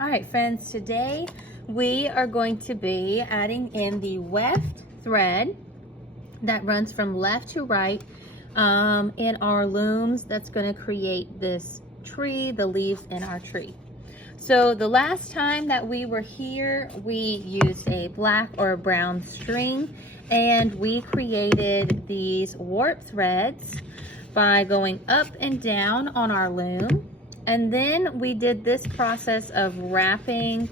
All right, friends, today we are going to be adding in the weft thread that runs from left to right in our looms. That's going to create this tree, the leaves in our tree. So the last time that we were here, we used a black or a brown string, and we created these warp threads by going up and down on our loom. And then we did this process of wrapping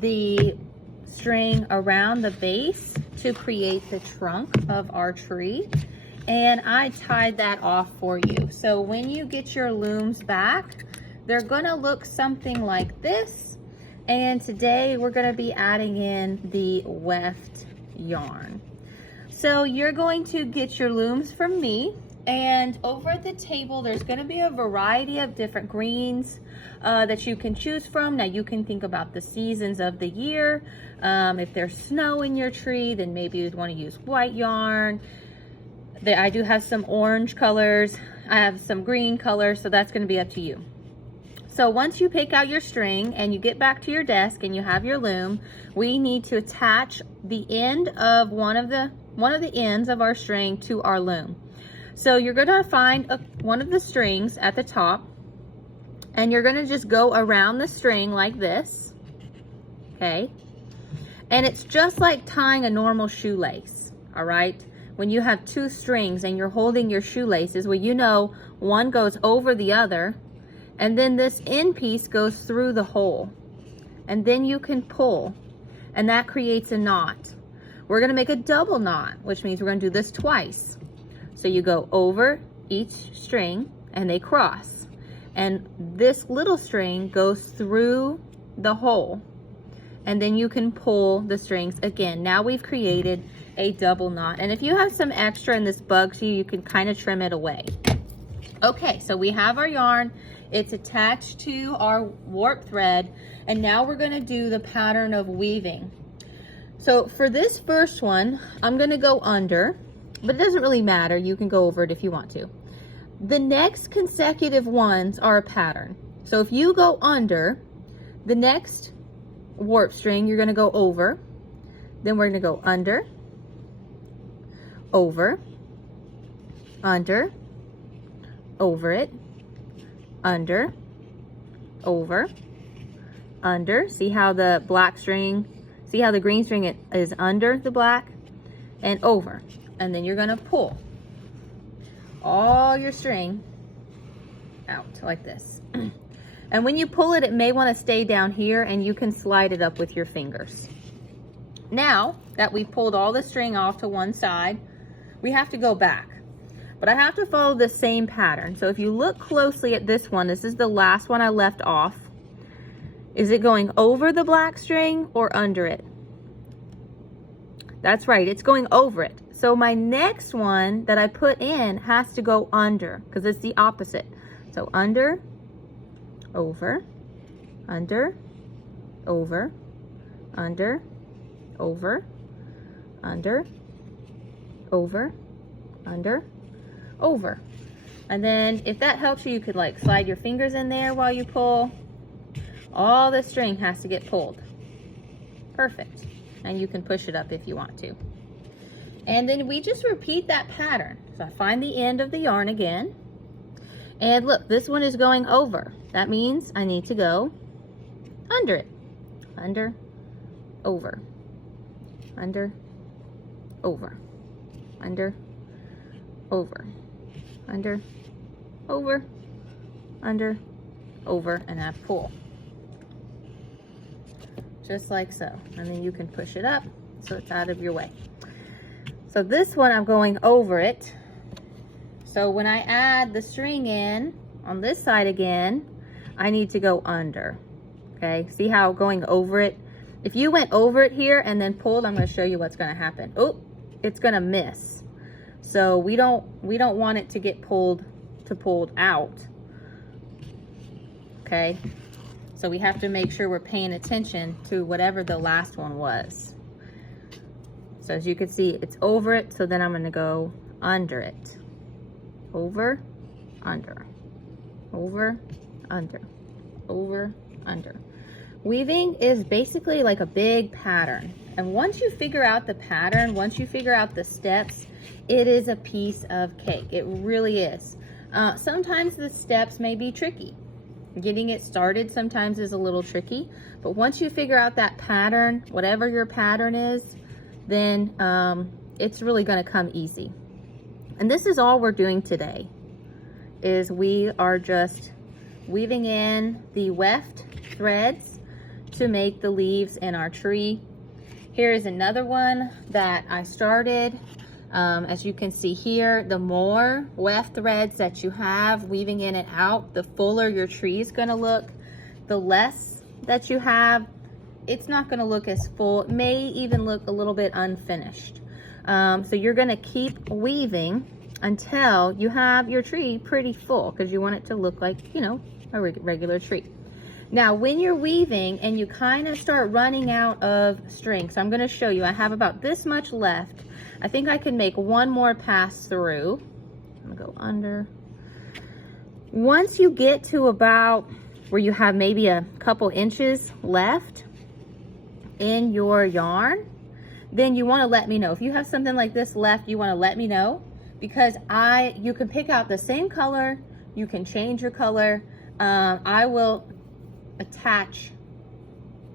the string around the base to create the trunk of our tree. And I tied that off for you. So when you get your looms back, they're gonna look something like this. And today we're gonna be adding in the weft yarn. So you're going to get your looms from me. And over at the table, there's going to be a variety of different greens that you can choose from. Now you can think about the seasons of the year. If there's snow in your tree, then maybe you'd want to use white yarn. I do have some orange colors. I have some green colors, so that's going to be up to you. So once you pick out your string and you get back to your desk and you have your loom, we need to attach the end of one of the ends of our string to our loom. So you're going to find one of the strings at the top, and you're going to just go around the string like this, okay? And it's just like tying a normal shoelace, all right? When you have two strings and you're holding your shoelaces, well, you know one goes over the other, and then this end piece goes through the hole, and then you can pull, and that creates a knot. We're going to make a double knot, which means we're going to do this twice. So you go over each string and they cross. And this little string goes through the hole. And then you can pull the strings again. Now we've created a double knot. And if you have some extra and this bugs you, you can kind of trim it away. Okay, so we have our yarn. It's attached to our warp thread. And now we're going to do the pattern of weaving. So for this first one, I'm going to go under. But it doesn't really matter. You can go over it if you want to. The next consecutive ones are a pattern. So if you go under, the next warp string, you're going to go over. Then we're going to go under, over, under, over it, under, over, under. See how the black string, see how the green string is under the black, and over. And then you're going to pull all your string out like this. And when you pull it, it may want to stay down here, and you can slide it up with your fingers. Now that we've pulled all the string off to one side, we have to go back. But I have to follow the same pattern. So if you look closely at this one, this is the last one I left off. Is it going over the black string or under it? That's right, it's going over it. So my next one that I put in has to go under, because it's the opposite. So under, over, under, over, under, over, under, over, under, over. And then if that helps you, you could like slide your fingers in there while you pull. All the string has to get pulled. Perfect. And you can push it up if you want to. And then we just repeat that pattern. So I find the end of the yarn again. And look, this one is going over. That means I need to go under it. Under, over, under, over, under, over, under, over, under, over, and I pull. Just like so. And then you can push it up so it's out of your way. So this one I'm going over it. So when I add the string in on this side again, I need to go under. Okay, see how going over it? If you went over it here and then pulled, I'm going to show you what's going to happen. Oh, it's going to miss. So we don't want it to get pulled out. Okay, so we have to make sure we're paying attention to whatever the last one was. So as you can see, it's over it, so then I'm going to go under it. Over, under, over, under, over, under. Weaving is basically like a big pattern. And once you figure out the pattern, once you figure out the steps, it is a piece of cake. It really is. Sometimes the steps may be tricky. Getting it started sometimes is a little tricky, but once you figure out that pattern, whatever your pattern is, then it's really going to come easy. And this is all we're doing today, is we are just weaving in the weft threads to make the leaves in our tree. Here is another one that I started. As you can see here, the more weft threads that you have weaving in and out, the fuller your tree is going to look. The less that you have, it's not going to look as full. It may even look a little bit unfinished. So you're going to keep weaving until you have your tree pretty full, because you want it to look like, you know, a regular tree. Now, when you're weaving and you kind of start running out of string, so I'm going to show you, I have about this much left. I think I can make one more pass through. I'm going to go under. Once you get to about where you have maybe a couple inches left in your yarn, then you want to let me know. If you have something like this left, you want to let me know, because you can pick out the same color, you can change your color. I will attach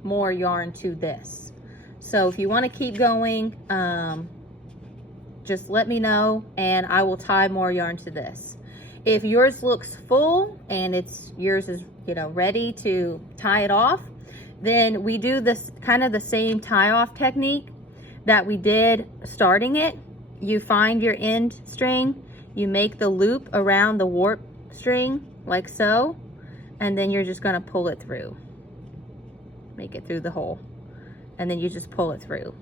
more yarn to this. So if you want to keep going, just let me know and I will tie more yarn to this. If yours looks full and yours is, you know, ready to tie it off, then we do this kind of the same tie off technique that we did starting it. You find your end string, you make the loop around the warp string like so, and then you're just going to pull it through. Make it through the hole, and then you just pull it through.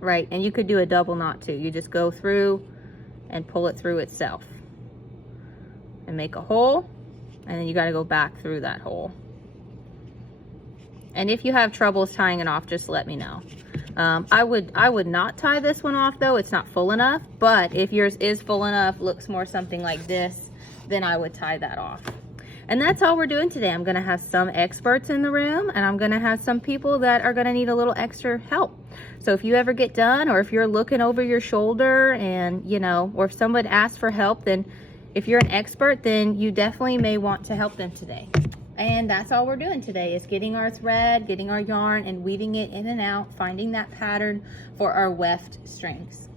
Right, and you could do a double knot too. You just go through and pull it through itself and make a hole, and then you got to go back through that hole. And if you have troubles tying it off, just let me know. I would not tie this one off though, it's not full enough, but if yours is full enough, looks more something like this, then I would tie that off. And that's all we're doing today. I'm gonna have some experts in the room, and I'm gonna have some people that are gonna need a little extra help. So if you ever get done, or if you're looking over your shoulder and, you know, or if someone asks for help, then if you're an expert, then you definitely may want to help them today. And that's all we're doing today, is getting our thread, getting our yarn, and weaving it in and out, finding that pattern for our weft strings.